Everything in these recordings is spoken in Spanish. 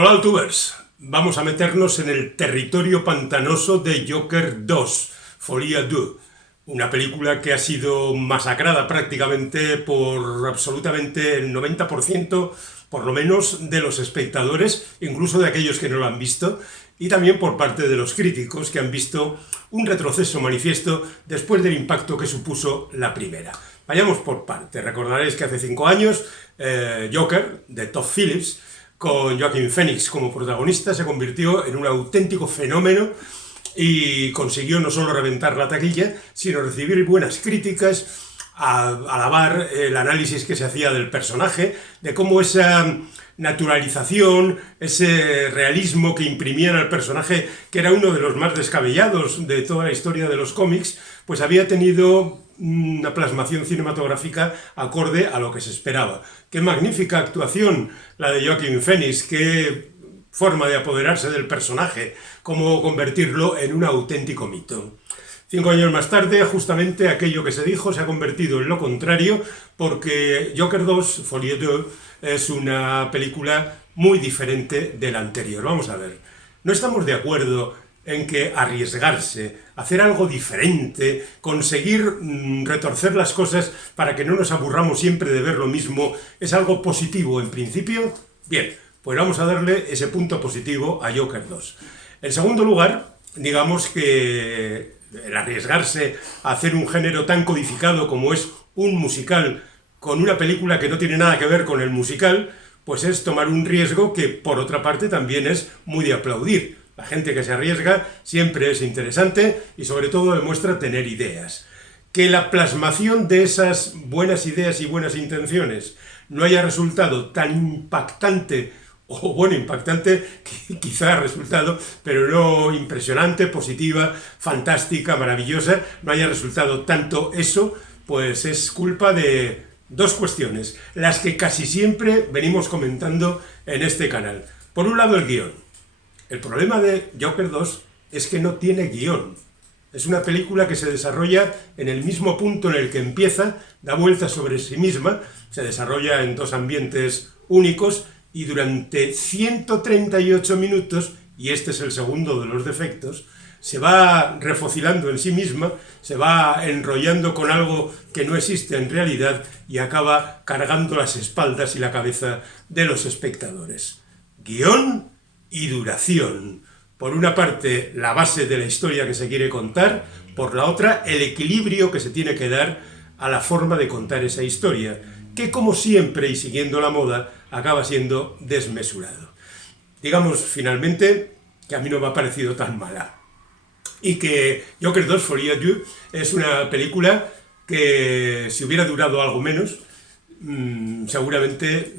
Hola, Altubers. Vamos a meternos en el territorio pantanoso de Joker 2, Folie 2, una película que ha sido masacrada prácticamente por absolutamente el 90%, por lo menos, de los espectadores, incluso de aquellos que no lo han visto, y también por parte de los críticos que han visto un retroceso manifiesto después del impacto que supuso la primera. Vayamos por partes. Recordaréis que hace 5 años Joker, de Todd Phillips, con Joaquin Phoenix como protagonista, se convirtió en un auténtico fenómeno y consiguió no solo reventar la taquilla, sino recibir buenas críticas, alabar el análisis que se hacía del personaje, de cómo esa naturalización, ese realismo que imprimían al personaje, que era uno de los más descabellados de toda la historia de los cómics, pues había tenido una plasmación cinematográfica acorde a lo que se esperaba. ¡Qué magnífica actuación la de Joaquin Phoenix! ¡Qué forma de apoderarse del personaje! ¡Cómo convertirlo en un auténtico mito! 5 años más tarde, justamente aquello que se dijo se ha convertido en lo contrario, porque Joker 2, Folie 2, es una película muy diferente de la anterior. Vamos a ver, no estamos de acuerdo en que arriesgarse, hacer algo diferente, conseguir retorcer las cosas para que no nos aburramos siempre de ver lo mismo, es algo positivo en principio. Bien, pues vamos a darle ese punto positivo a Joker 2. En segundo lugar, digamos que el arriesgarse a hacer un género tan codificado como es un musical con una película que no tiene nada que ver con el musical, pues es tomar un riesgo que por otra parte también es muy de aplaudir. La gente que se arriesga siempre es interesante y sobre todo demuestra tener ideas. Que la plasmación de esas buenas ideas y buenas intenciones no haya resultado tan impactante, o bueno, impactante quizá ha resultado, pero no impresionante, positiva, fantástica, maravillosa, no haya resultado tanto eso, pues es culpa de dos cuestiones, las que casi siempre venimos comentando en este canal. Por un lado, el guión. El problema de Joker 2 es que no tiene guión. Es una película que se desarrolla en el mismo punto en el que empieza, da vueltas sobre sí misma, se desarrolla en dos ambientes únicos y durante 138 minutos, y este es el segundo de los defectos, se va refocilando en sí misma, se va enrollando con algo que no existe en realidad y acaba cargando las espaldas y la cabeza de los espectadores. Guión y duración. Por una parte, la base de la historia que se quiere contar, por la otra, el equilibrio que se tiene que dar a la forma de contar esa historia, que como siempre y siguiendo la moda, acaba siendo desmesurado. Digamos, finalmente, que a mí no me ha parecido tan mala. Y que Joker 2, Folie 2, es una película que si hubiera durado algo menos, seguramente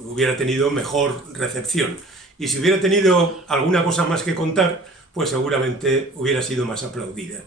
hubiera tenido mejor recepción. Y si hubiera tenido alguna cosa más que contar, pues seguramente hubiera sido más aplaudida.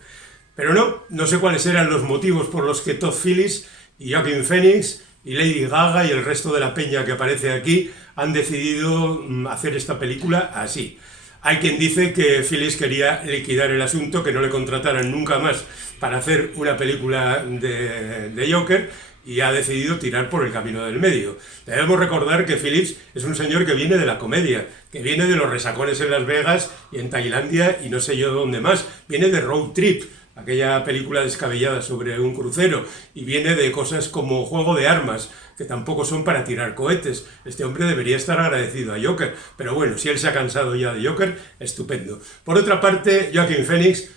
Pero no sé cuáles eran los motivos por los que Todd Phillips y Joaquin Phoenix y Lady Gaga y el resto de la peña que aparece aquí han decidido hacer esta película así. Hay quien dice que Phillips quería liquidar el asunto, que no le contrataran nunca más para hacer una película de Joker, y ha decidido tirar por el camino del medio. Debemos recordar que Phillips es un señor que viene de la comedia, que viene de los resacones en Las Vegas y en Tailandia y no sé yo dónde más. Viene de Road Trip, aquella película descabellada sobre un crucero, y viene de cosas como Juego de Armas, que tampoco son para tirar cohetes. Este hombre debería estar agradecido a Joker, pero bueno, si él se ha cansado ya de Joker, estupendo. Por otra parte, Joaquin Phoenix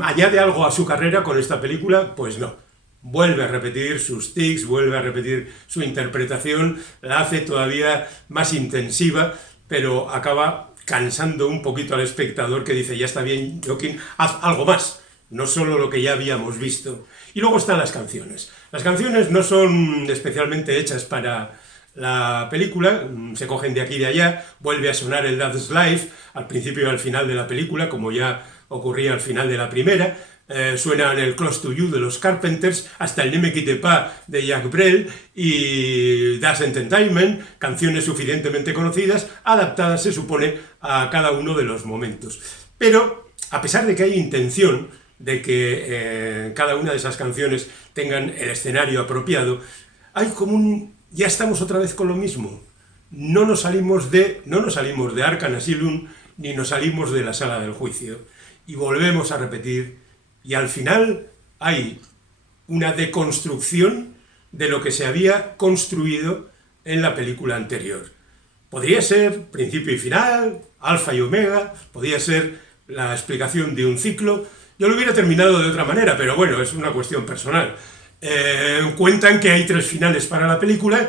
añade algo a su carrera con esta película, pues no. Vuelve a repetir sus tics, vuelve a repetir su interpretación, la hace todavía más intensiva, pero acaba cansando un poquito al espectador que dice, ya está bien, Joaquin, haz algo más, no solo lo que ya habíamos visto. Y luego están las canciones. Las canciones no son especialmente hechas para la película, se cogen de aquí y de allá, vuelve a sonar el That's Life al principio y al final de la película, como ya ocurría al final de la primera. Suenan el Close to You de los Carpenters, hasta el Ne me quitte pas de Jacques Brel y Das Entertainment, canciones suficientemente conocidas, adaptadas, se supone, a cada uno de los momentos. Pero, a pesar de que hay intención de que cada una de esas canciones tengan el escenario apropiado, hay como un... ya estamos otra vez con lo mismo. no nos salimos de Arkham Asylum ni nos salimos de la sala del juicio. Y volvemos a repetir, y al final hay una deconstrucción de lo que se había construido en la película anterior. Podría ser principio y final, alfa y omega, podría ser la explicación de un ciclo. Yo lo hubiera terminado de otra manera, pero bueno, es una cuestión personal. Cuentan que hay 3 finales para la película,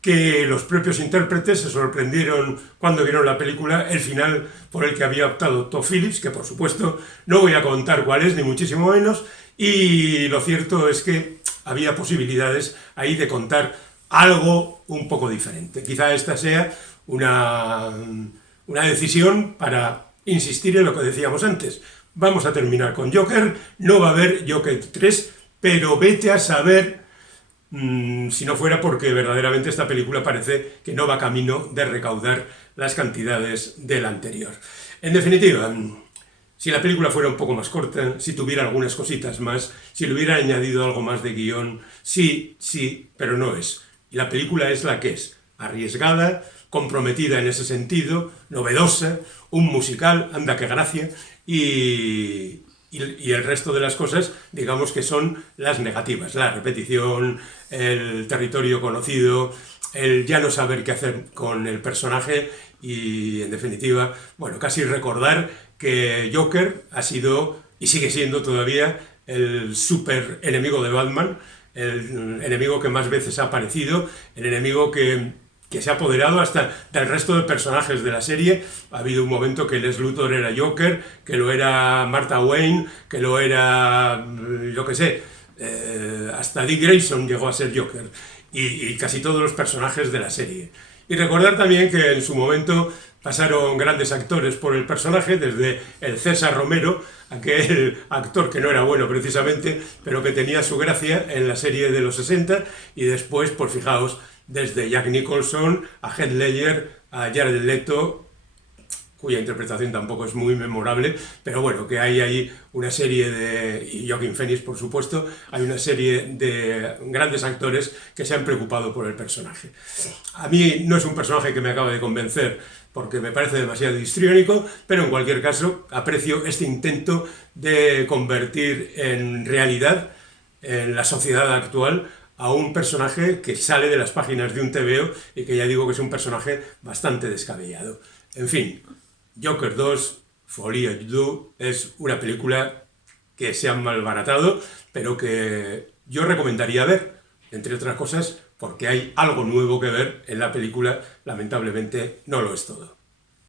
que los propios intérpretes se sorprendieron cuando vieron la película, el final por el que había optado Todd Phillips, que por supuesto no voy a contar cuál es, ni muchísimo menos, y lo cierto es que había posibilidades ahí de contar algo un poco diferente. Quizá esta sea una decisión para insistir en lo que decíamos antes. Vamos a terminar con Joker, no va a haber Joker 3, pero vete a saber si no fuera porque verdaderamente esta película parece que no va camino de recaudar las cantidades de la anterior. En definitiva, si la película fuera un poco más corta, si tuviera algunas cositas más, si le hubiera añadido algo más de guión, sí, pero no es. Y la película es la que es, arriesgada, comprometida en ese sentido, novedosa, un musical, anda que gracia, y el resto de las cosas, digamos que son las negativas, la repetición, el territorio conocido, el ya no saber qué hacer con el personaje y, en definitiva, bueno, casi recordar que Joker ha sido y sigue siendo todavía el super enemigo de Batman, el enemigo que más veces ha aparecido, el enemigo que se ha apoderado hasta del resto de personajes de la serie. Ha habido un momento que Lex Luthor era Joker, que lo era Martha Wayne, que lo era, yo qué sé, hasta Dick Grayson llegó a ser Joker, y casi todos los personajes de la serie. Y recordar también que en su momento pasaron grandes actores por el personaje, desde el César Romero, aquel actor que no era bueno precisamente, pero que tenía su gracia en la serie de los 60, y después, pues fijaos, desde Jack Nicholson a Heath Ledger a Jared Leto, cuya interpretación tampoco es muy memorable, pero bueno, que hay ahí una serie de, y Joaquin Phoenix por supuesto, hay una serie de grandes actores que se han preocupado por el personaje. A mí no es un personaje que me acaba de convencer, porque me parece demasiado histriónico, pero en cualquier caso aprecio este intento de convertir en realidad, en la sociedad actual, a un personaje que sale de las páginas de un TVO y que ya digo que es un personaje bastante descabellado. En fin, Joker 2, Folie à Deux, es una película que se han malbaratado, pero que yo recomendaría ver, entre otras cosas, porque hay algo nuevo que ver en la película, lamentablemente no lo es todo.